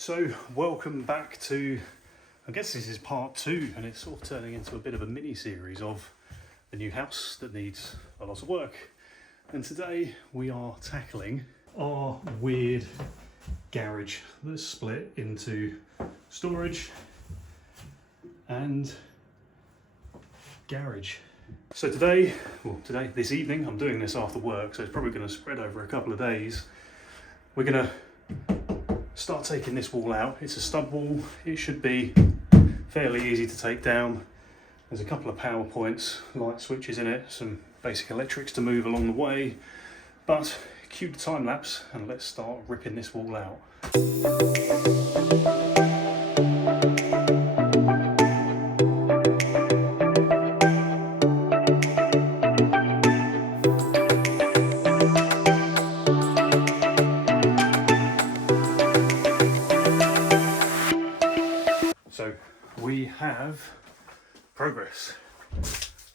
So welcome back to, I guess this is part 2, and it's sort of turning into a bit of a mini series of the new house that needs a lot of work. And today we are tackling our weird garage that's split into storage and garage. So this evening, I'm doing this after work, so it's probably going to spread over a couple of days. We're going to start taking this wall out. It's a stud wall. It should be fairly easy to take down. There's a couple of power points, light switches in it, some basic electrics to move along the way. But cue the time lapse and let's start ripping this wall out. So we have progress.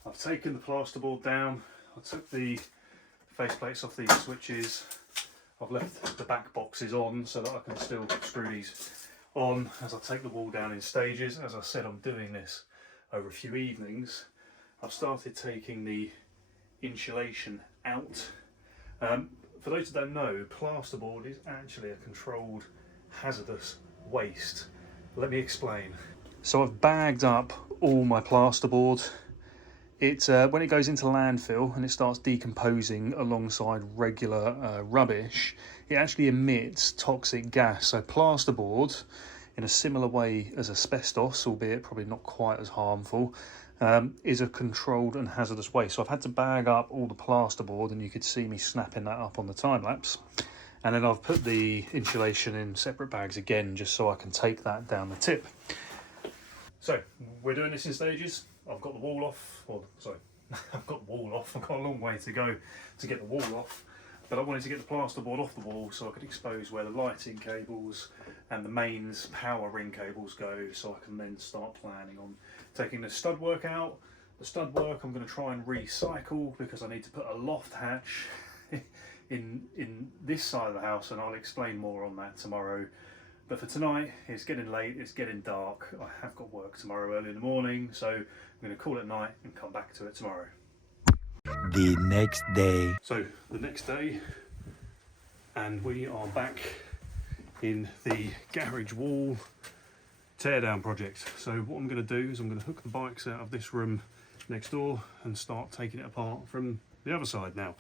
I've taken the plasterboard down, I took the faceplates off these switches, I've left the back boxes on so that I can still screw these on as I take the wall down in stages. As I said, I'm doing this over a few evenings. I've started taking the insulation out. For those who don't know, plasterboard is actually a controlled hazardous waste. Let me explain. So I've bagged up all my plasterboard. When it goes into landfill and it starts decomposing alongside regular rubbish, it actually emits toxic gas. So plasterboard, in a similar way as asbestos, albeit probably not quite as harmful, is a controlled and hazardous waste. So I've had to bag up all the plasterboard, and you could see me snapping that up on the time lapse. And then I've put the insulation in separate bags again, just so I can take that down the tip. So we're doing this in stages. I've got the wall off, I've got the wall off. I've got a long way to go to get the wall off, but I wanted to get the plasterboard off the wall so I could expose where the lighting cables and the mains power ring cables go, so I can then start planning on taking the stud work out. The stud work I'm going to try and recycle because I need to put a loft hatch in this side of the house, and I'll explain more on that tomorrow. But for tonight, it's getting late, it's getting dark. I have got work tomorrow early in the morning, so I'm going to call it night and come back to it tomorrow. The next day. So the next day, and we are back in the garage wall teardown project. So what I'm going to do is I'm going to hook the bikes out of this room next door and start taking it apart from the other side now.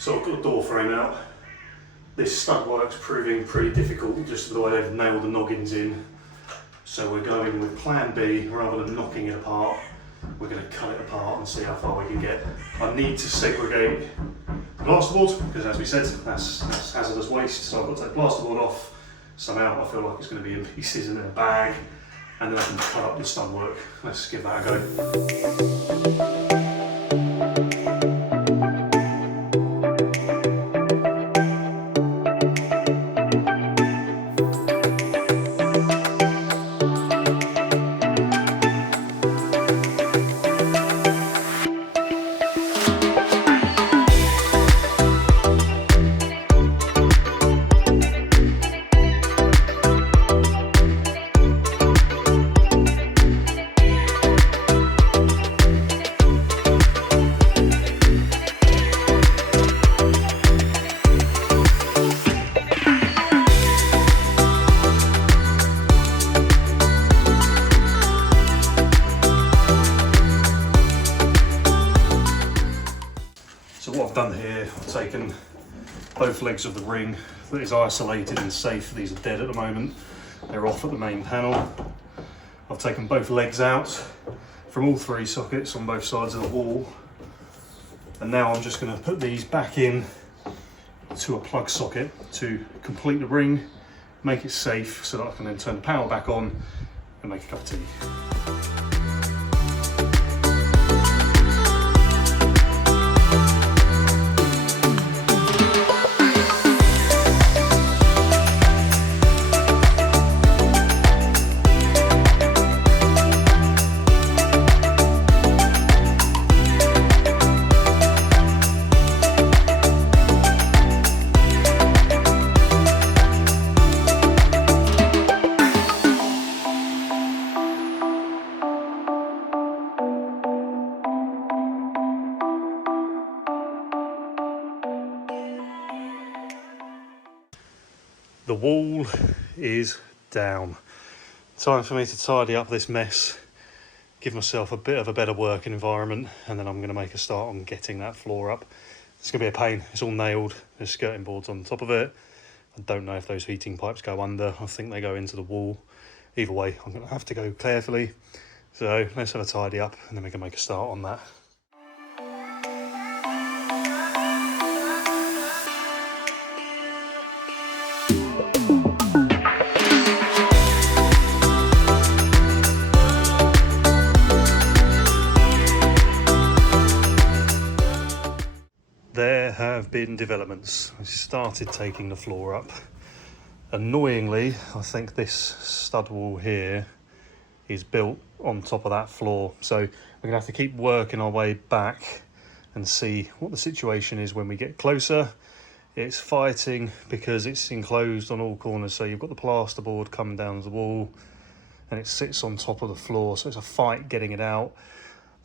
So I've got the door frame out. This stud work's proving pretty difficult, just the way they've nailed the noggins in. So we're going with plan B. Rather than knocking it apart, we're going to cut it apart and see how far we can get. I need to segregate the plasterboard, because as we said, that's hazardous waste. So I've got to take the plasterboard off, some out. I feel like it's going to be in pieces and in a bag, and then I can cut up the stud work. Let's give that a go. done here, I've taken both legs of the ring that is isolated and safe. These are dead at the moment. They're off at the main panel. I've taken both legs out from all three sockets on both sides of the wall. And now I'm just going to put these back in to a plug socket to complete the ring, make it safe so that I can then turn the power back on and make a cup of tea. The wall is down. Time for me to tidy up this mess, give myself a bit of a better working environment, and then I'm going to make a start on getting that floor up. It's going to be a pain. It's all nailed. There's skirting boards on top of it. I don't know if those heating pipes go under. I think they go into the wall. Either way, I'm going to have to go carefully. So let's have a tidy up and then we can make a start on that. There have been developments. I started taking the floor up. Annoyingly, I think this stud wall here is built on top of that floor. So we're gonna have to keep working our way back and see what the situation is when we get closer. It's fighting because it's enclosed on all corners. So you've got the plasterboard coming down the wall and it sits on top of the floor. So it's a fight getting it out.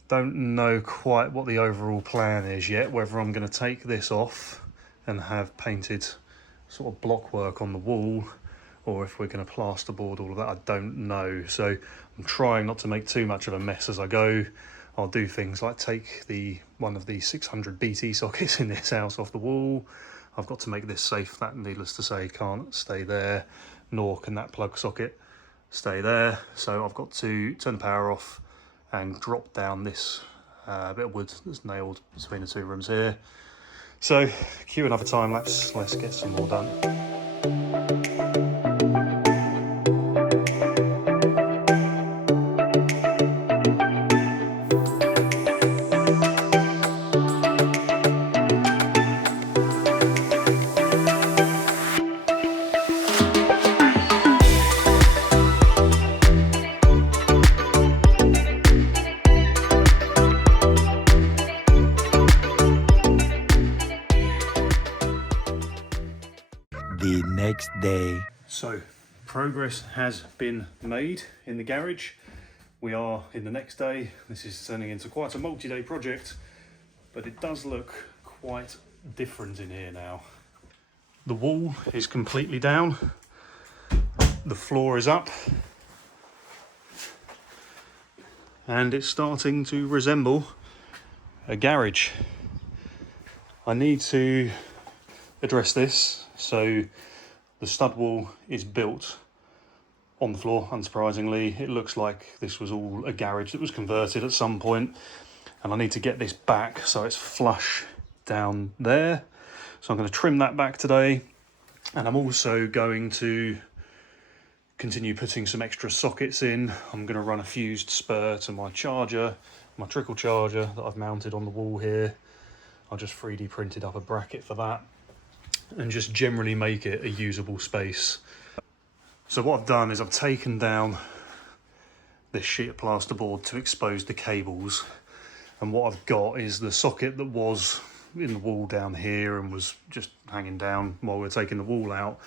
Don't know quite what the overall plan is yet, whether I'm going to take this off and have painted sort of block work on the wall, or if we're going to plasterboard all of that, I don't know. So I'm trying not to make too much of a mess as I go. I'll do things like take one of the 600 BT sockets in this house off the wall. I've got to make this safe. That, needless to say, can't stay there, nor can that plug socket stay there. So I've got to turn the power off and drop down this bit of wood that's nailed between the two rooms here. So cue another time lapse, let's get some more done. The next day. So progress has been made in the garage. We are in the next day. This is turning into quite a multi-day project, but it does look quite different in here now. The wall is completely down. The floor is up. And it's starting to resemble a garage. I need to address this. So the stud wall is built on the floor, unsurprisingly. It looks like this was all a garage that was converted at some point, and I need to get this back so it's flush down there. So I'm going to trim that back today, and I'm also going to continue putting some extra sockets in. I'm going to run a fused spur to my charger, my trickle charger that I've mounted on the wall here. I just 3D printed up a bracket for that, and just generally make it a usable space. So what I've done is I've taken down this sheet of plasterboard to expose the cables, and what I've got is the socket that was in the wall down here and was just hanging down while we were taking the wall out.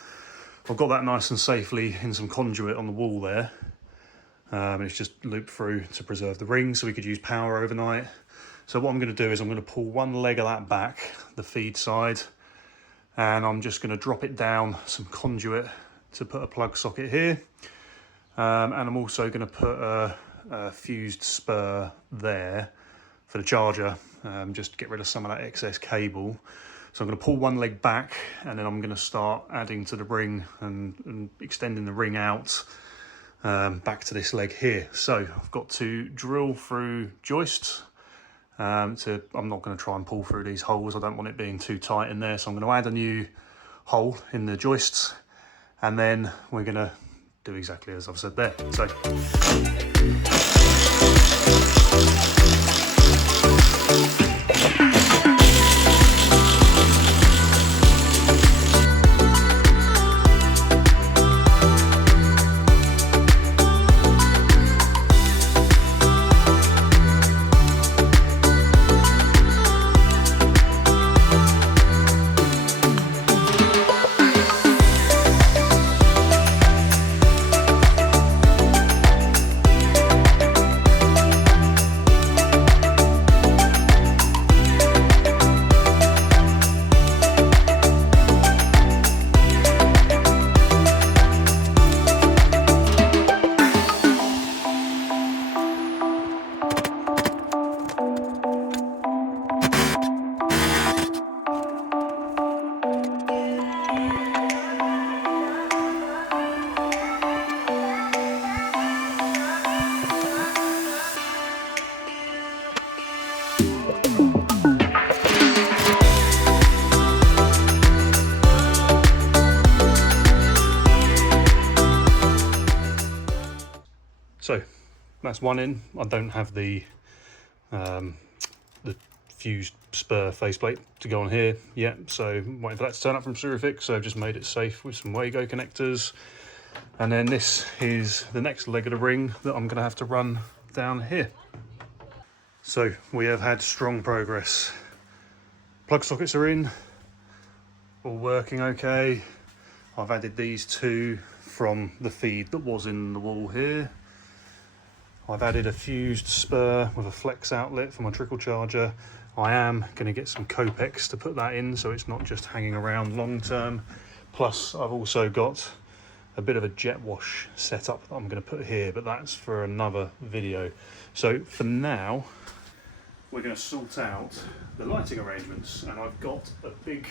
I've got that nice and safely in some conduit on the wall there, and it's just looped through to preserve the ring so we could use power overnight. So what I'm going to do is I'm going to pull one leg of that back, the feed side, and I'm just going to drop it down some conduit to put a plug socket here, and I'm also going to put a fused spur there for the charger, just to get rid of some of that excess cable. So I'm going to pull one leg back, and then I'm going to start adding to the ring and extending the ring out back to this leg here. So I've got to drill through joists. I'm not going to try and pull through these holes. I don't want it being too tight in there. So I'm going to add a new hole in the joists, and then we're going to do exactly as I've said there. So. So that's one in. I don't have the fused spur faceplate to go on here yet, so I'm waiting for that to turn up from Surifix. So I've just made it safe with some Wago connectors. And then this is the next leg of the ring that I'm going to have to run down here. So we have had strong progress. Plug sockets are in, all working okay. I've added these two from the feed that was in the wall here. I've added a fused spur with a flex outlet for my trickle charger. I am going to get some Copex to put that in so it's not just hanging around long term. Plus I've also got a bit of a jet wash setup that I'm going to put here, but that's for another video. So for now, we're going to sort out the lighting arrangements, and I've got a big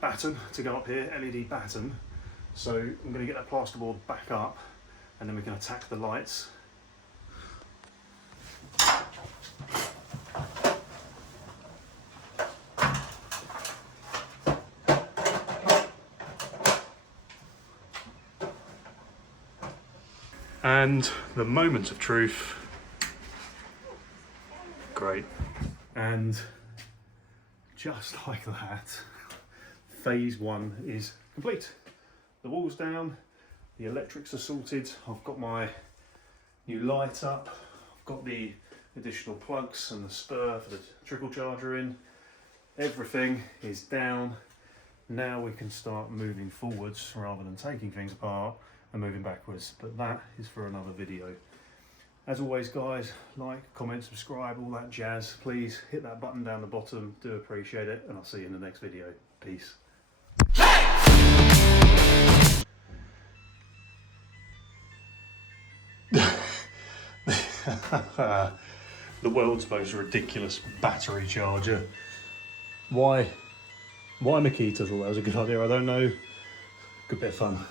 batten to go up here, LED batten. So I'm going to get that plasterboard back up, and then we can attack the lights. And the moment of truth. Great. And just like that, phase one is complete. The wall's down, the electrics are sorted, I've got my new light up, I've got the additional plugs and the spur for the trickle charger in. Everything is down. Now we can start moving forwards rather than taking things apart and moving backwards, but that is for another video. As always guys, like, comment, subscribe, all that jazz. Please hit that button down the bottom, do appreciate it, and I'll see you in the next video. Peace. The world's most ridiculous battery charger. Why Makita thought that was a good idea, I don't know. Good bit of fun.